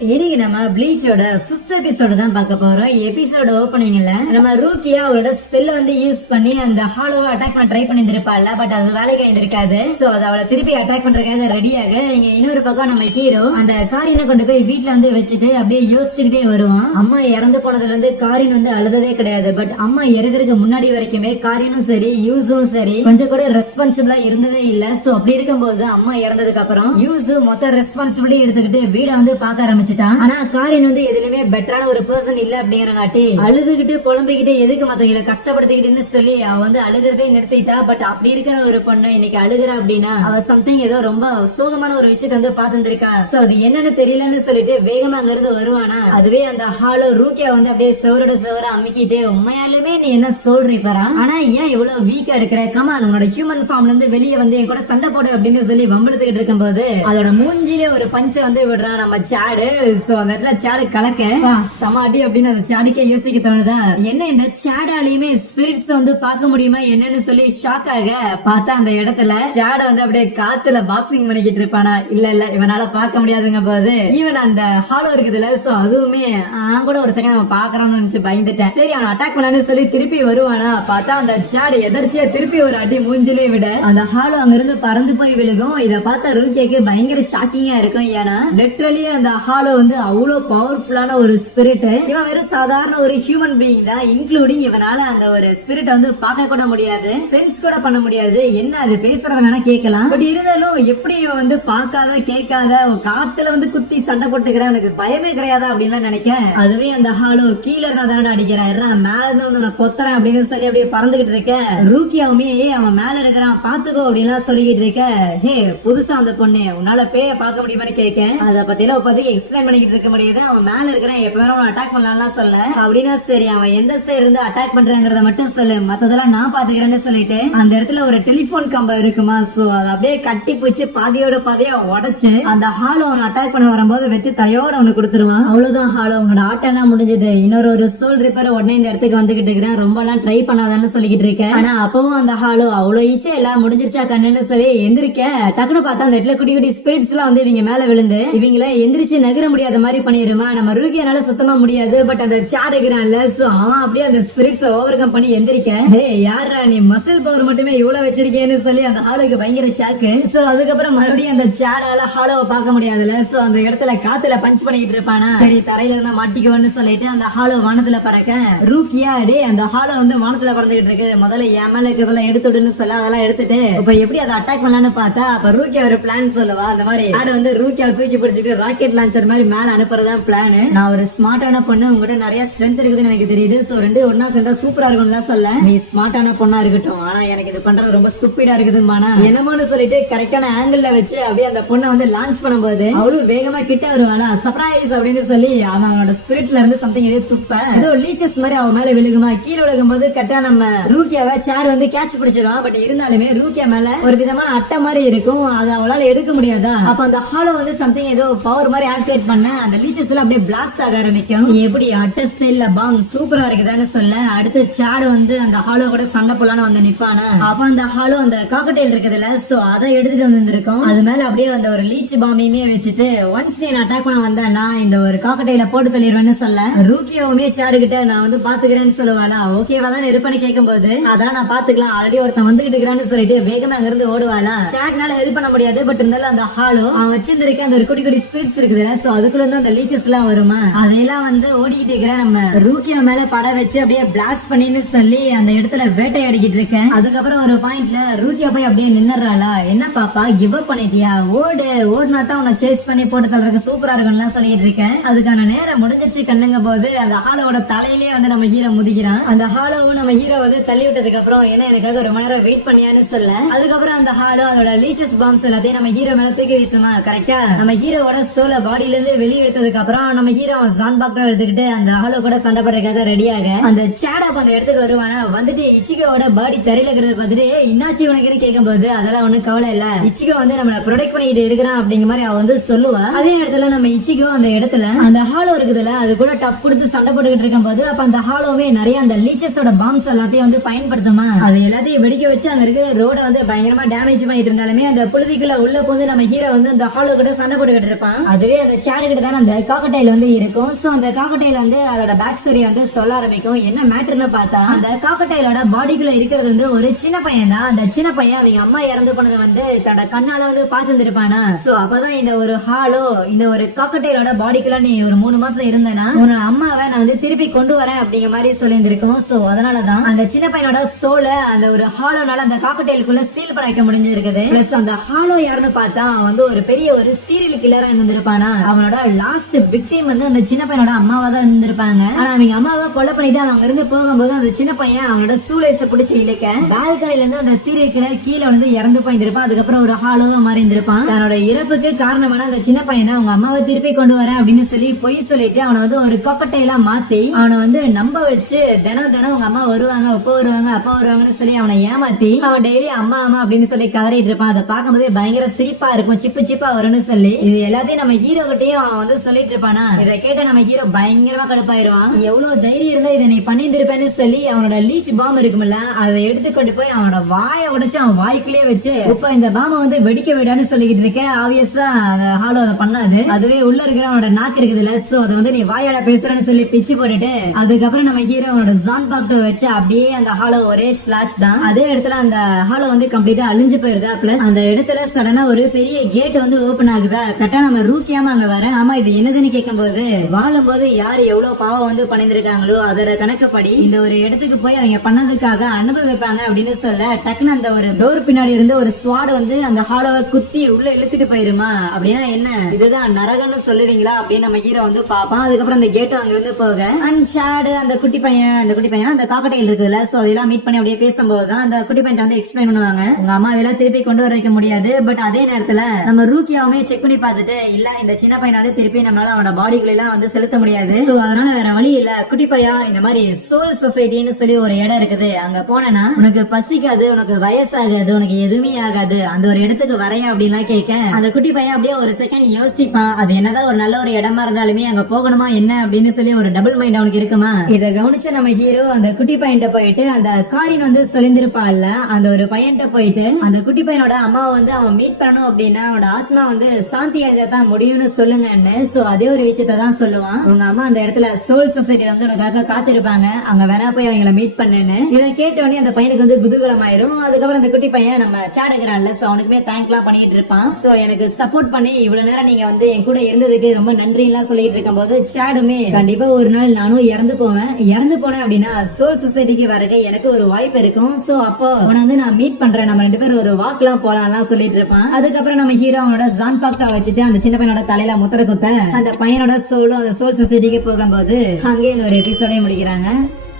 இன்னைக்கு நம்ம ப்ளீச்சோட ஃபிஃப்த் எபிசோட தான் பார்க்க போறோம். எபிசோட ஓப்பனிங்ல நம்ம ரூக்கியா அவளோட ஸ்பெல்ல வந்து யூஸ் பண்ணி அந்த ஹாலோவை அட்டாக் பண்ண ட்ரை பண்ணி பட் அது வேலைக்கு ஆயிருக்காது சோ அது அவளை திருப்பி அட்டாக் பண்றதுக்காக ரெடியாக இங்க இன்னொரு பக்கம் நம்ம ஹீரோ அந்த காரினை கொண்டு போய் வீட்டுல வந்து வச்சுட்டு அப்படியே யோசிச்சுக்கிட்டே வருவான். அம்மா இறந்து போனதுல இருந்து காரின் வந்து அழுததே கிடையாது பட் அம்மா இறக்குறதுக்கு முன்னாடி வரைக்குமே காரினும் சரி யூஸும் சரி கொஞ்சம் கூட ரெஸ்பான்சிபிளா இருந்ததே இல்ல. சோ அப்படி இருக்கும்போது அம்மா இறந்ததுக்கு அப்புறம் யூஸ் மொத்த ரெஸ்பான்சிபிலிட்டி எடுத்துக்கிட்டு வீடை வந்து பார்க்க ஆரம்பிச்சிட்டான் ஆனா காரின் வந்து எதுலயுமே பெட்டரான ஒரு பர்சன் இல்ல அப்படிங்கறங்காட்டி அழுதுகிட்டு புலம்பிக்கிட்டு எதுக்கு மத்தவங்களை கஷ்டப்படுத்திக்கிட்டுன்னு சொல்லி அவ வந்து அழுகிறதே நிறுத்திட்டா. பட் அப்படி இருக்கிற ஒரு பொண்ணு இன்னைக்கு அழுகுறா அப்படின்னா அவ சம்திங் ஏதோ ரொம்ப சோகமான ஒரு விஷயத்த வந்து பார்த்துருக்கா சோ அது என்னன்னு தெரியலன்னு சொல்லிட்டு வேகமா அங்க இருந்து வருவானா? அதுவே அந்த ஹாலோ ரூக்கியா வந்து அப்படியே செவரோட செவர அமுக்கிட்டு உண்மையாலுமே நீ என்ன சொல்றீ பாரா ஆனா ஏன் இவ்வளவு வீக்கா இருக்கிற? கமா உன்னோட ஹியூமன் ஃபார்ம்ல இருந்து வெளியே வந்து என் கூட சண்டை போடு அப்படின்னு சொல்லி வம்பிழுத்துக்கிட்டு இருக்கும்போது அதோட மூஞ்சிலே ஒரு பஞ்ச வந்து விடுறான் நம்ம சாடு. சோ அந்த இடத்துல சாடு கலக்க வா, செம அடி அப்படின்னு அந்த சாடிக்கே யோசிக்க தோணுதா? என்ன இந்த சாடாலையுமே ஸ்பிரிட்ஸ் வந்து பார்க்க முடியுமா என்னன்னு சொல்லி ஷாக் ஆக பார்த்தா அந்த இடத்துல சாட வந்து அப்படியே காத்துல பாக்ஸிங் பண்ணிக்கிட்டு இருப்பானா? இல்ல இல்ல இவனால பார்க்க முடியாதுங்க போது. ஈவன் அந்த ஹாலோ இருக்குதுல்ல சோ அதுவுமே நான் கூட ஒரு செகண்ட் அவன் பாக்குறோம்னு நினைச்சு பயந்துட்டேன். சரி அவன் அட்டாக் பண்ணான்னு சொல்லி திருப்பி வருவானா? பார்த்தா அந்த சாடு எதர்ச்சியா திருப்பி ஒரு அடி மூஞ்சிலே விட அந்த ஹாலோ அங்கிருந்து பறந்து போய் விழுகும். இத பார்த்தா ரூகேக்கு பயங்கர ஷாக்கிங்கா இருக்கும். ஏன்னா லிட்ரலி அந்த ஹாலோ வந்து அவ்வளவு பவர்ஃபுல்லான ஒரு ஸ்பிரிட் இவன் வெறும் சாதாரண ஒரு ஹியூமன் பீயிங் தான் இன்க்ளூடிங் இவனால அந்த ஒரு ஸ்பிரிட் வந்து பார்க்க கூட முடியாது சென்ஸ் கூட பண்ண முடியாது. என்ன அது பேசுறத வேணா கேட்கலாம். பட் இருந்தாலும் எப்படி இவன் வந்து பார்க்காத கேட்காத காத்துல வந்து குத்தி சண்டை போட்டுக்கிறான் எனக்கு பயமே கிடையாதா அப்படின்னு நினைக்க அதுவே அந்த ஹாலோ கீழே இருந்தா தானே அடிக்கிறான். மேல இருந்து வந்து உன்னை கொத்துறேன் அப்படின்னு சொல்லி அப்படியே பறந்துகிட்டு இருக்க. ரூக்கியாவுமே "ஏய், அவன் மேல இருக்கிறான் பாத்துக்கோ அப்படின்லாம் சொல்லிக்கிட்டு இருக்க. ஹே புதுசா அந்த பொண்ணு உன்னால பேய பார்க்க முடியுமான்னு கேட்க. அதை பத்தி எல்லாம் பத்தி எக்ஸ்பிளைன் பண்ணிக்கிட்டு இருக்க முடியாது. அவன் மேல இருக்கிறான் எப்ப வேணா அட்டாக் பண்ணலாம்லாம் சொல்ல அப்படின்னா சரி அவன் எந்த சைடு இருந்து அட்டாக் பண்றாங்கறத மட்டும் சொல்லு. மத்ததெல்லாம் நான் பாத்துக்கிறேன்னு சொல்லிட்டு அந்த இடத்துல ஒரு டெலிபோன் கம்பம் இருக்குமா? சோ அதை அப்படியே கட்டி பிடிச்சு பாதியோட பாதியா உடைச்சு அந்த ஹாலோ அவன் அட்டாக் பண்ண வரும்போது வச்சு தையோட அவனுக்கு கொடுத்துருவான். அவ்வளவுதான் ஹாலோ அவனோட ஆட்டம் எல்லாம் முடிஞ்சது. இன்னொரு ஒரு சோல் ரிப்பேர் உடனே இந்த இடத்துக்கு வந்துகிட்டு இருக்கிறேன். ரொம்ப எல்லாம் ட்ரை பண்ணாதான்னு சொல்லிக்கிட்டு இருக்கேன் ஆனா அப்பவும் அந்த ஹாலோ அவ்வளவு ஈஸியா எல்லாம் முடிஞ்சிருச்சா கண்ணுன்னு சொல்லி எந்திரிக்க. டக்குனு பார்த்தா அந்த இடத்துல குட்டி குட்டி ஸ்பிரிட்ஸ் எல்லாம் வந்து இவங்க மேல விழுந்து இவங்கள எந்திரிச்சு நகர முடியாத மாதிரி பண்ணிருமா நம்ம ரூகியனால சுத்தமா முடியாது பட் அந்த சாடுகிறான்ல சோ அவன் அப்படியே அந்த ஸ்பிரிட்ஸ் ஓவர் கம் பண்ணி எந்திரிக்க. டேய் யாரா நீ? மசில் பவர் மட்டுமே இவ்வளவு வச்சிருக்கேன்னு சொல்லி அந்த ஹாலுக்கு பயங்கர ஷாக்கு சோ அதுக்கப்புறம் மறுபடியும் அந்த சாடால ஹாலோவை பார்க்க முடியாதுல சோ அந்த இடத்துல காத்துல பஞ்ச் பண்ணிட்டு இருப்பானா? சரி தரையில இருந்தா மாட்டிக்குவோன்னு சொல்லிட்டு அந்த ஹாலோ வானத்துல பறக்க. ரூக்கியா டே அந்த ஹாலோ வந்து வானத்துல பறந்துகிட்டு இருக்கு. முதல்ல என் மேல இருக்கிறதெல்லாம் எடுத்துடுன்னு சொல்ல அதெல்லாம் எடுத்துட்டு இப்ப எப்படி அதை அட்டாக் பண்ணலாம்னு பார்த்தா அப்ப ரூக்கியா ஒரு பிளான் சொல்லுவா. அந்த மாதிரி ஆடு வந்து ரூக்கியா தூக்கி பிடிச்சிட்டு ராக்கெட் லான்ச்சர் மாதிரி மேல அனுப்புறதா பிளான் நான் ஒரு ஸ்மார்ட்டான பொண்ணு உங்ககிட்ட நிறைய ஸ்ட்ரென்த் இருக்குதுன்னு எனக்கு தெரியுது. சோ ரெண்டு ஒன்னா சேர்ந்தா சூப்பரா இருக்கும்ல சொல்ல நீ ஸ்மார்ட்டான பொண்ணா இருக்கட்டும். ஆனா எனக்கு இது பண்றது ரொம்ப ஸ்டூப்பிடா இருக்குதுமானா என்னமோன்னு சொல்லிட்டு கரெக்டான ஆங்கிள் வச்சு அப்படியே அந்த பொண்ணை வந்து லான்ச் பண்ணும்போது அவ்வளவு வேகமா கிட்ட வருவாளா? சர்ப்ரைஸ் அப்படின்னு சொல்லி அவன் அவனோட ஸ்பிரிட்ல இருந்து சம்திங் எதோ துப்ப. ஏதோ லீச்சஸ் மாதிரி அவன் மேல விழுகுமா? கீழே விழுகும் போது கரெக்டா நம்ம ரூக்கியாவை சேட் வந்து கேட்ச் பிடிச்சிருவான். பட் இருந்தாலுமே ரூக்கியா மேல ஒரு விதமான அட்டை மாதிரி இருக்கும். அதை அவளால எடுக்க முடியாதா? அப்ப அந்த ஹாலோ வந்து சம்திங் ஏதோ பவர் மாதிரி ஆக்டிவேட் பண்ண அந்த லீச்சஸ் எல்லாம் அப்படியே பிளாஸ்ட் ஆக ஆரம்பிக்கும். எப்படி அட்டஸ்ட் இல்ல பாம் சூப்பரா இருக்குதான்னு சொல்ல அடுத்து சாடு வந்து அந்த ஹாலோ கூட சண்டை போலான்னு வந்து நிப்பானா. அப்ப அந்த ஹாலோ அந்த காக்கட்டைல் இருக்குதுல்ல சோ அதை எடுத்துட்டு வந்திருக்கோம் அது மேல அப்படியே அந்த ஒரு லீச் பாம்பையுமே வச்சுட்டு ஒன்ஸ் நீ அட்டாக் பண்ண வந்தேன்னா இந்த ஒரு காக்கட்டையில போட்டு தள்ளிடுவேன்னு சொல்ல. ரூக்கியாவுமே சாடு கிட்ட நான் வந்து பாத்துக்கிறேன்னு சொல்லுவாளா. ஓகேவா தான் இருப்பேன்னு கேட்கும்போது அதெல்லாம் நான் பாத்துக்கலாம். ஆல்ரெடி ஒருத்தன் வந்துகிட்டு இருக்கிறான்னு சொல்லிட்டு வேகமா அங்க இருந்து ஓடுவாளா சாட்னால ஹெல்ப் பண்ண முடியாது பட் இருந்தாலும் அந்த ஹாலோ அவன் வச்சிருந்திருக்க அந்த ஒரு குட்டி குட்டி ஸ்பிரிட்ஸ் இருக்குதுல்ல சோ அதுக்குள்ள இருந்து அந்த லீச்சஸ் எல்லாம் வருமா? அதையெல்லாம் வந்து ஓடிக்கிட்டு இருக்கிற நம்ம ரூக்கியா மேல பட வச்சு அப்படியே பிளாஸ்ட் பண்ணின்னு சொல்லி அந்த இடத்துல வேட்டையாடிக்கிட்டு இருக்கேன். அதுக்கப்புறம் ஒரு பாயிண்ட்ல ரூக்கியா போய் அப்படியே நின்னுறாளா என்ன பாப்பா கிவ் அப் பண்ணிட்டியா? ஓடு ஓடுனா தான் உன்னை சேஸ் பண்ணி போட்டு தள்ளுறதுக்கு சூப்பரா இருக்கும்லாம் சொல்லிட்டு இருக்கேன். அதுக்கான நேரம் முடிஞ்சிருச்சு கண்ணுங்க போது. அந்த ஹாலோட தலையிலேயே வந்து நம்ம ஹீரோ முதிக்கிறான். அந்த ஹாலோவும் நம்ம ஹீரோ வந்து தள்ளி விட்டதுக்கு அப்புறம் ஏன்னா எனக்காக ரொம்ப நேரம் வெயிட் பண்ணியான்னு சொல்ல அதுக்கப்புறம் அந்த ஹாலோ அதோட லீச்சஸ் பாம்ஸ் எல்லாத்தையும் நம்ம ஹீரோ மேல தூக்கி வீசுமா? கரெக்டா நம்ம ஹீரோவோட சோல பாடியில இருந்து வெளியே எடுத்ததுக்கு அப்புறம் நம்ம ஹீரோ சான் எடுத்துக்கிட்டு அந்த ஹாலோ கூட சண்டை போடுறதுக்காக ரெடியாக அந்த சேடாப் அந்த இடத்துக்கு வருவானா? வந்துட்டு இச்சிகோட பாடி தரையில இருக்கிறத பார்த்துட்டு இன்னாச்சி உனக்குன்னு கேட்கும்போது அதெல்லாம் ஒண்ணும் கவலை இல்ல. இச்சிகோ வந்து நம்மள ப்ரொடெக்ட் பண்ணிட்டு இருக்கிறான் அப்படிங்கிற மாதிரி அவ வந்து சொல்லுவா. அதே இடத்துல நம்ம இச்சிகோ அந்த இடத்துல அந்த ஹாலோ இருக்குதுல்ல அது கூட டப் கொடுத்து சண்டை போட்டுக்கிட்டு இருக்கும் போது அப்ப அந்த ஹாலோவே நிறைய அந்த லீச்சஸோட பாம்ஸ் எல்லாத்தையும் வந்து பயன்படுத்துமா? அது எல்லாத்தையும் வெடிக்க வச்சு அங்க இருக்கிற ரோட வந்து பயங்கரமா டேமேஜ் பண்ணிட்டு இருந்தாலுமே அந்த புழுதிக்குள்ள உள்ள போது நம்ம ஹீரோ வந்து அந்த ஹாலோ கூட சண்டை போட்டுக்கிட்டு இருப்பான். அதுவே அந்த சேடு கிட்ட அந்த காக்கட்டையில் வந்து இருக்கும். சோ அந்த காக்கட்டையில் வந்து அதோட பேக் ஸ்டோரி வந்து சொல்ல ஆரம்பிக்கும். என்ன மேட்டர்னு பார்த்தா அந்த காக்கட்டையிலோட பாடிக்குள்ள இருக்கிறது வந்து ஒரு சின்ன பையன் தான் அந்த சின்ன பையன் அவங்க அம்மா இறந்து போனது வந்து தன்னோட கண்ணால வந்து பார்த்துருப்பானா சோ அப்பதான் இந்த ஒரு ஹாலோ இந்த ஒரு காக்கட்டையிலோட பாடிக்குள்ள நீ ஒரு மூணு மாசம் இருந்தனா உன்னோட அம்மாவை நான் வந்து திருப்பி கொண்டு வரேன் அப்படிங்கிற மாதிரி சொல்லியிருந்திருக்கோம். சோ அதனாலதான் அந்த சின்ன பையனோட சோலை அந்த ஒரு ஹாலோனால அந்த காக்கட்டைலுக்குள்ள சீல் பண்ண வைக்க முடிஞ்சிருக்குது. பிளஸ் அந்த ஹாலோ யாருன்னு பார்த்தா அவன் வந்து ஒரு பெரிய ஒரு சீரியல் கில்லரா இருந்திருப்பானா? அவனோட லாஸ்ட் விக்டிம் வந்து அந்த சின்ன பையனோட அம்மாவா தான் இருந்திருப்பாங்க. ஆனா அவங்க அம்மாவை கொலை பண்ணிட்டு அவங்க இருந்து போகும்போது அந்த சின்ன பையன் அவனோட சூலேச பிடிச்ச இழுக்க பால்கனில இருந்து அந்த சீரியல் கீழே வந்து இறந்து போயிருந்திருப்பான். அதுக்கப்புறம் ஒரு ஹாலோவா மாறி இருந்திருப்பான் தன்னோட இறப்புக்கு காரணமான அந்த சின்ன பையனை அவங்க அம்மாவை திருப்பி கொண்டு வரேன் அப்படின்னு சொல்லி பொய் சொல்லிட்டு அவனை வந்து ஒரு கொக்கட்டையில மாத்தி அவனை வந்து நம்ப வச்சு தினம் தினம் அவங்க அம்மா வருவாங்க அப்போ வருவாங்க அப்பா வருவாங்கன்னு சொல்லி அவனை ஏமாத்தி அவன் டெய்லி அம்மா அம்மா அப்படின்னு சொல்லி கதறிட்டு இருப்பான். அதை பார்க்கும்போதே பயங்கர சிரிப்பா இருக்கும் சிப்பு சிப்பா வரும்னு சொல்லி. இது எல்லாத்தையும் நம்ம ஹீரோ கிட்டயும் அவன் வந்து சொல்லிட்டு இருப்பானா? இதை கேட்ட நம்ம ஹீரோ பயங்கரமா கடுப்பாயிருவான். எவ்வளவு தைரியம் இருந்தா இதை நீ பண்ணியிருந்திருப்பேன்னு சொல்லி அவனோட லீச் பாம் இருக்கும்ல அதை எடுத்து கொண்டு போய் அவனோட வாயை உடைச்சு அவன் வாய்க்குள்ளேயே வச்சு இப்ப இந்த பாமை வந்து வெடிக்க விடான்னு சொல்லிக்கிட்டு இருக்க. ஆப்வியஸா அந்த ஹாலோ அதை பண்ணாது. அதுவே உள்ள இருக்கிற அவனோட நாக்கு இருக்குதுல்ல சோ அதை வந்து நீ வாயோட பேசுறேன்னு சொல்லி பிச்சு போட்டுட்டு அதுக்கப்புறம் நம்ம ஹீரோ அவனோட ஜான் பாக்டோ வச்சு அப்படியே அந்த ஹாலோ ஒரே ஸ்லாஷ் தான். அதே இடத்துல அந்த ஹாலோ வந்து கம்ப்ளீட்டா அழிஞ்சு போயிருதா? பிளஸ் அந்த இடத்துல சடனா ஒரு பெரிய கேட் வந்து ஓபன் ஆகுதா? கரெக்டா நம்ம ரூக்கியாம அங்க வர ஆமா இது என்னதுன்னு கேட்கும்போது வாழும்போது யார் எவ்வளவு பாவம் வந்து பண்ணிருக்காங்களோ அதோட கணக்குப்படி இந்த ஒரு இடத்துக்கு போய் அவங்க பண்ணதுக்காக அனுபவிப்பாங்க அப்படின்னு சொல்ல டக்குன்னு அந்த ஒரு டோர் பின்னாடி இருந்து ஒரு ஸ்வாட் வந்து அந்த ஹாலோவை குத்தி உள்ள இழுத்துட்டு போயிருமா? அப்படின்னா என்ன? இதுதான் நரகம்னு சொல்லுவீங்களா? அப்படின்னு நம்ம ஹீரோ வந்து பாப்பான் அதுக்கப்புறம் அந்த கேட் அங்க இருந்து போக அண்ட் ஷாடு அந்த குட்டி பையன் அந்த குட்டி பையன் அந்த காக்கட்டையில் இருக்குதுல்ல சோ அதெல்லாம் மீட் பண்ணி அப்படியே பேசும்போது தான் அந்த குட்டி பையன் வந்து எக்ஸ்பிளைன் பண்ணுவாங்க. உங்க அம்மா எல்லாம் திருப்பி கொண்டு வர வைக்க முடியாது. பட் அதே நேரத்துல நம்ம ரூக்கியாவுமே செக் பண்ணி பார்த்துட்டு இல்ல இந்த சின்ன பையனை வந்து திருப்பி நம்மளால அவனோட பாடிக்குள்ள எல்லாம் வந்து செலுத்த முடியாது. சோ அதனால வேற வழி இல்ல. குட்டி பையா இந்த மாதிரி சோல் சொசைட்டின்னு சொல்லி ஒரு இடம் இருக்குது. அங்க போனேன்னா உனக்கு பசிக்காது உனக்கு வயசாகாது உனக்கு எதுவுமே ஆகாது. அந்த ஒரு இடத்துக்கு வரையா அப்படின்லாம் கேட்க அந்த குட்டி பையன் அப்படியே ஒரு செகண்ட் யோசிப்பான். அது என்னதான் ஒரு நல்ல ஒரு இடமா இருந்தாலுமே அங்க போகணுமா என்ன அப்படின்னு சொல்லி ஒரு டபுள் மைண்ட் அவனுக்கு இருக்குமா? இதை கவனிச்ச நம்ம ஹீரோ அந்த குட்டி பையன்ட்ட போயிட்டு அந்த காரின் வந்து சொல்லிந்திருப்பான்ல அந்த ஒரு பையன்ட்ட போயிட்டு அந்த குட்டி பையனோட அம்மாவை வந்து அவன் மீட் பண்ணணும் அப்படின்னா அவனோட ஆத்மா வந்து சாந்தி அடைஞ்சா தான் முடியும்னு சொல்லுங்கன்னு. சோ அதே ஒரு விஷயத்த தான் சொல்லுவான். உங்க அம்மா அந்த இடத்துல சோல் சொசைட்டி வந்து உனக்காக காத்திருப்பாங்க. அங்க வேணா போய் அவங்கள மீட் பண்ணுன்னு. இதை கேட்ட உடனே அந்த பையனுக்கு வந்து குதூகலம் ஆயிரும் அதுக்கப்புறம் அந்த குட்டி பையன் நம்ம சாடுகிறான்ல சோ அவனுக்குமே தேங்க்லாம் பண்ணிட்டு இருப்பான். சோ எனக்கு சப்போர்ட் பண்ணி இவ்வளவு நேரம் நீங்க வந்து என் கூட இருந்ததுக்கு ரொம்ப நன்றி எல்லாம் சொல்லிட்டு இருக்கும் போது சாடுமே கண்டிப்பா ஒரு நாள் நானும் இறந்து போவேன். இறந்து போனேன் அப்படின்னா சோல் சொசைட்டிக்கு வரக்கு எனக்கு ஒரு வாய்ப்பு இருக்கும். சோ அப்போ அவனை வந்து நான் மீட் பண்றேன். நம்ம ரெண்டு பேரும் ஒரு வாக்லாம் போலாம் சொல்லிட்டு இருப்பான். அதுக்கப்புறம் நம்ம ஹீரோ அவனோட ஜான் பாக்டா வச்சுட்டு அந்த சின்ன பையனோட தலையில முத்திர குத்த அந்த பையனோட சோலும் அந்த சோல் சொசைட்டிக்கு போகும்போது அங்கே இந்த ஒரு எபிசோடே முடிக்கிறாங்க.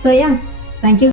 So yeah thank you